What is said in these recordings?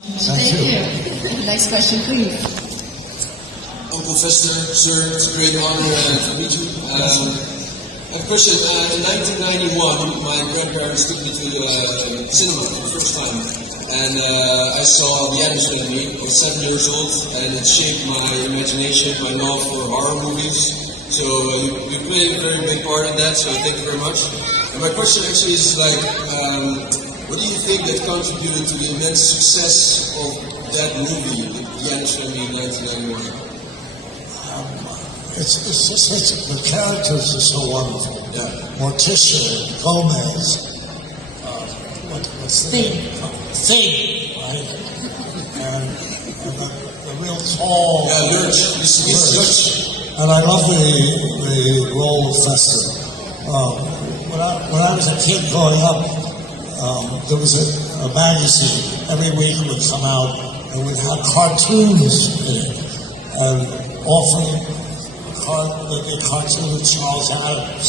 Thank you. Next question, please. Uncle Fester, sir, it's a great honor to meet you. I have a question. In 1991, my grandparents took me to the cinema for the first time. And I saw the Addams Family. I was 7 years old, and it shaped my imagination, my love for horror movies. So you played a very big part in that, so thank you very much. And my question actually is like, what do you think that contributed to the immense success of that movie, the Addams Family in 1991? It's just the characters are so wonderful. Yeah. Morticia, Gomez, what's the name? Thing, right? And the real tall. Yeah, Lurch. Lurch. And I love the role of Fester. When I was a kid growing up, there was a magazine every week would come out and would have cartoons in it, and often the cartoon of Charles Addams,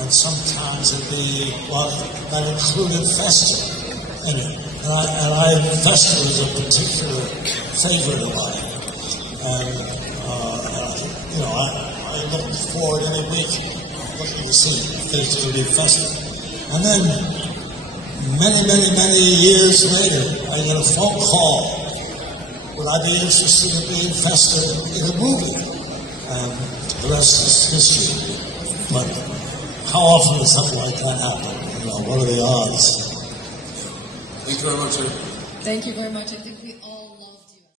and sometimes it'd be one that included Fester in it. And Fester is a particular favorite of mine. And I look forward every week looking to see if there's going to be Fester. And then many years later, I get a phone call. Would I be interested in being Fester in a movie? And the rest is history. But how often does something like that happen? What are the odds? Thank you very much, sir. Thank you very much. I think